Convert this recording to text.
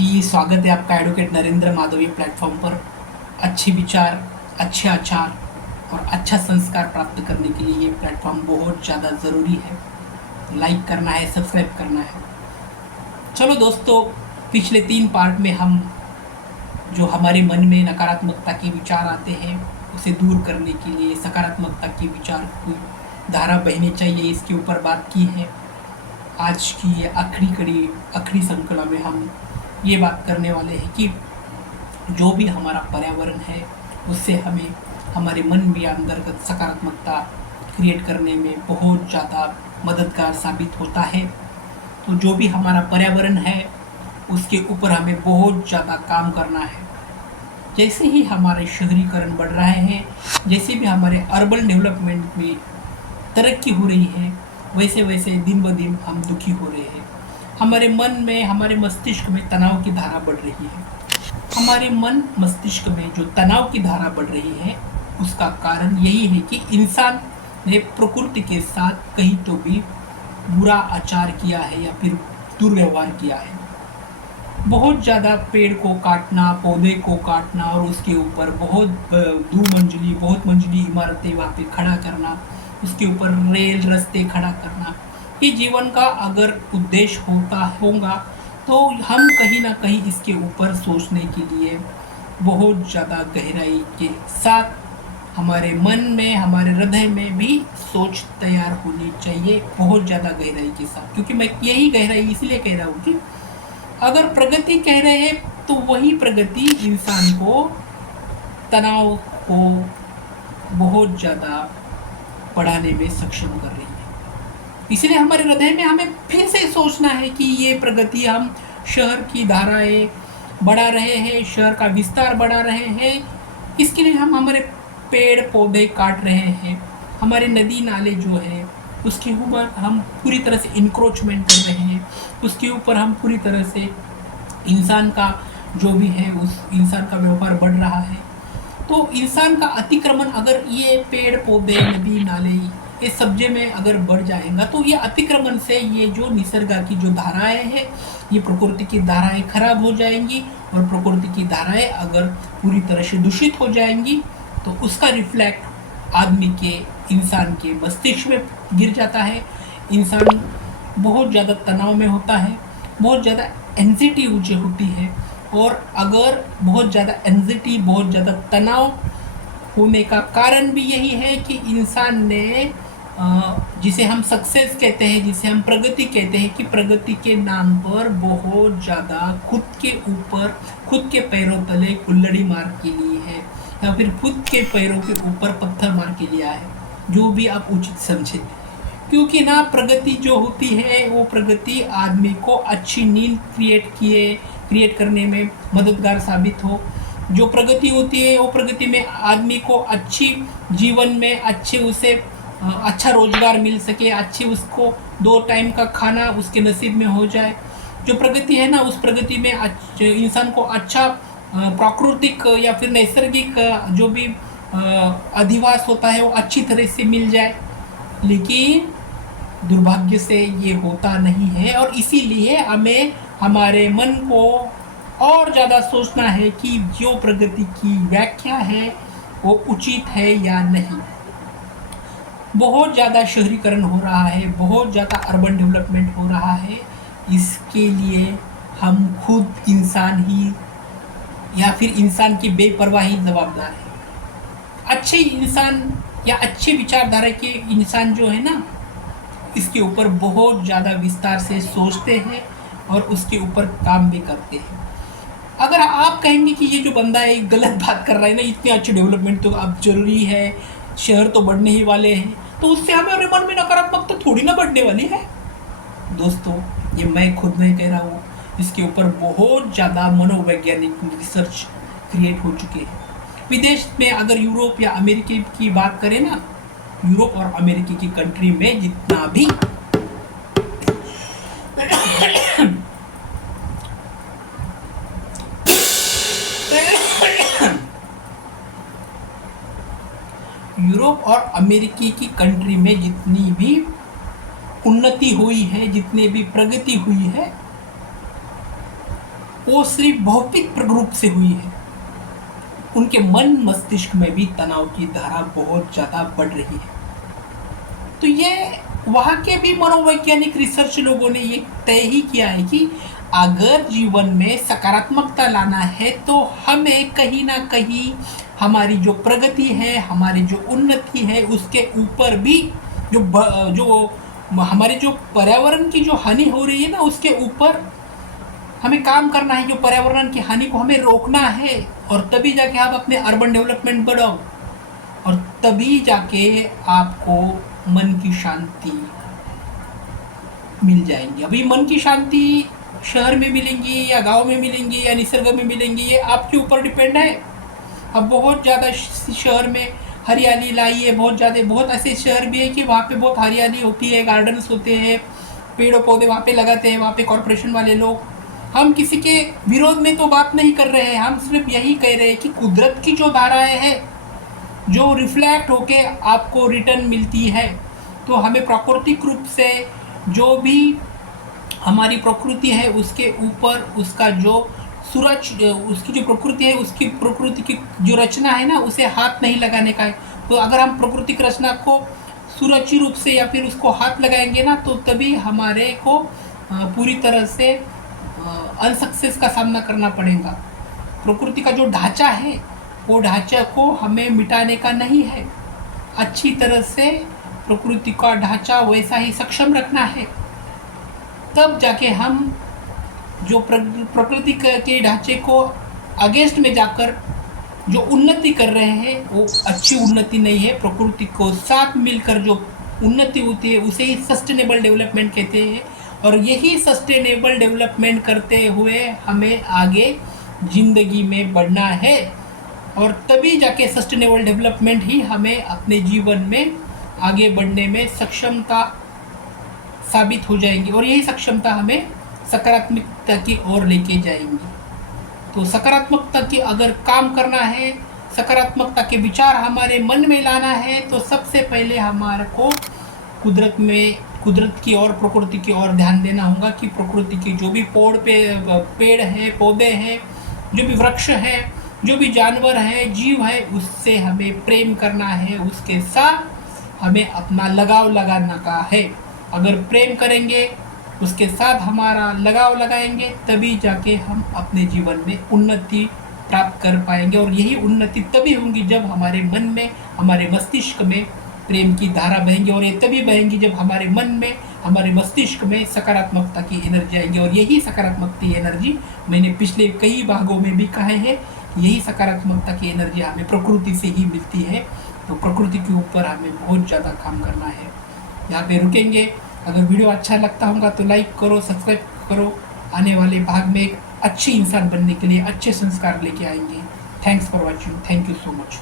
जी, स्वागत है आपका एडवोकेट नरेंद्र माधवी प्लेटफॉर्म पर। अच्छे विचार, अच्छे आचार और अच्छा संस्कार प्राप्त करने के लिए ये प्लेटफॉर्म बहुत ज़्यादा ज़रूरी है। लाइक करना है, सब्सक्राइब करना है। चलो दोस्तों, पिछले 3 पार्ट में हम जो हमारे मन में नकारात्मकता के विचार आते हैं उसे दूर करने के लिए सकारात्मकता के विचार की धारा बहनी चाहिए, इसके ऊपर बात की है। आज की ये आखिरी श्रृंखला में हम ये बात करने वाले हैं कि जो भी हमारा पर्यावरण है उससे हमें हमारे मन में अंतर्गत सकारात्मकता क्रिएट करने में बहुत ज़्यादा मददगार साबित होता है। तो जो भी हमारा पर्यावरण है उसके ऊपर हमें बहुत ज़्यादा काम करना है। जैसे ही हमारे शहरीकरण बढ़ रहे हैं, जैसे भी हमारे अर्बन डेवलपमेंट में तरक्की हो रही है, वैसे वैसे दिन ब दिन हम दुखी हो रहे हैं। हमारे मन में, हमारे मस्तिष्क में तनाव की धारा बढ़ रही है। हमारे मन मस्तिष्क में जो तनाव की धारा बढ़ रही है उसका कारण यही है कि इंसान ने प्रकृति के साथ कहीं तो भी बुरा आचार किया है या फिर दुर्व्यवहार किया है। बहुत ज़्यादा पेड़ को काटना, पौधे को काटना और उसके ऊपर बहुत मंजिली इमारतें वहाँ पे खड़ा करना, उसके ऊपर रेल रास्ते खड़ा करना, ये जीवन का अगर उद्देश्य होगा तो हम कहीं ना कहीं इसके ऊपर सोचने के लिए बहुत ज़्यादा गहराई के साथ हमारे मन में, हमारे हृदय में भी सोच तैयार होनी चाहिए, बहुत ज़्यादा गहराई के साथ। क्योंकि मैं यही गहराई इसलिए कह रहा हूँ कि अगर प्रगति कह रहे हैं तो वही प्रगति इंसान को तनाव को बहुत ज़्यादा बढ़ाने में सक्षम कर रही है। इसलिए हमारे हृदय में हमें फिर से सोचना है कि ये प्रगति हम शहर की धाराएं बढ़ा रहे हैं, शहर का विस्तार बढ़ा रहे हैं, इसके लिए हम हमारे पेड़ पौधे काट रहे हैं, हमारे नदी नाले जो है उसके ऊपर हम पूरी तरह से इंक्रोचमेंट कर रहे हैं, उसके ऊपर हम पूरी तरह से इंसान का जो भी है उस इंसान का व्यवहार बढ़ रहा है। तो इंसान का अतिक्रमण अगर ये पेड़ पौधे नदी नाले ये सब्जे में अगर बढ़ जाएगा तो ये अतिक्रमण से ये जो निसर्ग की जो धाराएं हैं, ये प्रकृति की धाराएं खराब हो जाएंगी और प्रकृति की धाराएं अगर पूरी तरह से दूषित हो जाएंगी तो उसका रिफ्लेक्ट आदमी के, इंसान के मस्तिष्क में गिर जाता है। इंसान बहुत ज़्यादा तनाव में होता है, बहुत ज़्यादा एंजाइटी ऊँची होती है। और अगर बहुत ज़्यादा एंजाइटी, बहुत ज़्यादा तनाव होने का कारण भी यही है कि इंसान ने जिसे हम सक्सेस कहते हैं, जिसे हम प्रगति कहते हैं, कि प्रगति के नाम पर बहुत ज़्यादा खुद के ऊपर, खुद के पैरों तले कुल्लड़ी मार के लिए है या फिर खुद के पैरों के ऊपर पत्थर मार के लिया है, जो भी आप उचित समझे। क्योंकि ना प्रगति जो होती है वो प्रगति आदमी को अच्छी नींद क्रिएट करने में मददगार साबित हो। जो प्रगति होती है वो प्रगति में आदमी को अच्छी जीवन में अच्छे उसे अच्छा रोजगार मिल सके, अच्छी उसको 2 टाइम का खाना उसके नसीब में हो जाए। जो प्रगति है ना, उस प्रगति में इंसान को अच्छा प्राकृतिक या फिर नैसर्गिक जो भी अधिवास होता है वो अच्छी तरह से मिल जाए। लेकिन दुर्भाग्य से ये होता नहीं है और इसीलिए हमें हमारे मन को और ज़्यादा सोचना है कि जो प्रगति की व्याख्या है वो उचित है या नहीं। बहुत ज़्यादा शहरीकरण हो रहा है, बहुत ज़्यादा अर्बन डेवलपमेंट हो रहा है, इसके लिए हम खुद इंसान ही या फिर इंसान की बेपरवाही जवाबदार है। अच्छे इंसान या अच्छे विचारधारा के इंसान जो है ना, इसके ऊपर बहुत ज़्यादा विस्तार से सोचते हैं और उसके ऊपर काम भी करते हैं। अगर आप कहेंगे कि ये जो बंदा है गलत बात कर रहा है ना, इतनी अच्छी डेवलपमेंट तो अब जरूरी है, शहर तो बढ़ने ही वाले हैं, तो उससे हमारे मन में नकारात्मकता थोड़ी ना बढ़ने वाली है। दोस्तों, ये मैं खुद नहीं कह रहा हूँ, इसके ऊपर बहुत ज़्यादा मनोवैज्ञानिक रिसर्च क्रिएट हो चुके हैं। विदेश में अगर यूरोप या अमेरिका की बात करें ना, यूरोप और अमेरिका की कंट्री में जितना भी यूरोप और अमेरिका की कंट्री में जितनी भी उन्नति हुई है, जितने भी प्रगति हुई है, वो सिर्फ भौतिक रूप से हुई है, उनके मन मस्तिष्क में भी तनाव की धारा बहुत ज़्यादा बढ़ रही है। तो ये वहाँ के भी मनोवैज्ञानिक रिसर्च लोगों ने ये तय ही किया है कि अगर जीवन में सकारात्मकता लाना है तो हमें कहीं ना कहीं हमारी जो प्रगति है, हमारी जो उन्नति है, उसके ऊपर भी जो हमारे जो पर्यावरण की जो हानि हो रही है ना, उसके ऊपर हमें काम करना है। जो पर्यावरण की हानि को हमें रोकना है, और तभी जाके आप अपने अर्बन डेवलपमेंट बढ़ाओ, और तभी जाके आपको मन की शांति मिल जाएंगी। अभी मन की शांति शहर में मिलेंगी या गांव में मिलेंगी या निसर्ग में मिलेंगी, ये आपके ऊपर डिपेंड है। अब बहुत ज़्यादा शहर में हरियाली लाई है, बहुत ऐसे शहर भी है कि वहाँ पे बहुत हरियाली होती है, गार्डन्स होते हैं, पेड़ पौधे वहाँ पे लगाते हैं, वहाँ पे कॉरपोरेशन वाले लोग। हम किसी के विरोध में तो बात नहीं कर रहे हैं, हम सिर्फ यही कह रहे हैं कि कुदरत की जो धाराएं हैं, जो रिफ्लेक्ट होके आपको रिटर्न मिलती है, तो हमें प्राकृतिक रूप से जो भी हमारी प्रकृति है उसके ऊपर उसका जो उसकी जो प्रकृति है, उसकी प्रकृति की जो रचना है ना, उसे हाथ नहीं लगाने का है। तो अगर हम प्राकृतिक रचना को सुरक्षित रूप से या फिर उसको हाथ लगाएंगे ना, तो तभी हमारे को पूरी तरह से अनसक्सेस का सामना करना पड़ेगा। प्रकृति का जो ढांचा है, वो ढांचा को हमें मिटाने का नहीं है, अच्छी तरह से प्रकृति का ढांचा वैसा ही सक्षम रखना है। तब जाके हम जो प्रकृति के ढांचे को अगेंस्ट में जाकर जो उन्नति कर रहे हैं, वो अच्छी उन्नति नहीं है। प्रकृति को साथ मिलकर जो उन्नति होती है उसे ही सस्टेनेबल डेवलपमेंट कहते हैं, और यही सस्टेनेबल डेवलपमेंट करते हुए हमें आगे जिंदगी में बढ़ना है, और तभी जाके सस्टेनेबल डेवलपमेंट ही हमें अपने जीवन में आगे बढ़ने में सक्षमता साबित हो जाएंगी, और यही सक्षमता हमें सकारात्मकता की ओर लेके जाएंगी। तो सकारात्मकता की अगर काम करना है, सकारात्मकता के विचार हमारे मन में लाना है, तो सबसे पहले हमारे को कुदरत की और प्रकृति की ओर ध्यान देना होगा कि प्रकृति की जो भी पेड़ है, पौधे हैं, जो भी वृक्ष है, जो भी जानवर है, जीव है, उससे हमें प्रेम करना है, उसके साथ हमें अपना लगाव लगाना का है। अगर प्रेम करेंगे, उसके साथ हमारा लगाव लगाएंगे, तभी जाके हम अपने जीवन में उन्नति प्राप्त कर पाएंगे, और यही उन्नति तभी होंगी जब हमारे मन में, हमारे मस्तिष्क में प्रेम की धारा बहेंगी, और ये तभी बहेंगी जब हमारे मन में, हमारे मस्तिष्क में सकारात्मकता की एनर्जी आएंगी। और यही सकारात्मकता की एनर्जी मैंने पिछले कई भागों में भी कहा है, यही सकारात्मकता की एनर्जी हमें प्रकृति से ही मिलती है। तो प्रकृति के ऊपर हमें बहुत ज़्यादा काम करना है। यहाँ पे रुकेंगे। अगर वीडियो अच्छा लगता होगा तो लाइक करो, सब्सक्राइब करो। आने वाले भाग में एक अच्छी इंसान बनने के लिए अच्छे संस्कार लेके आएंगे। Thanks for watching. Thank you so much.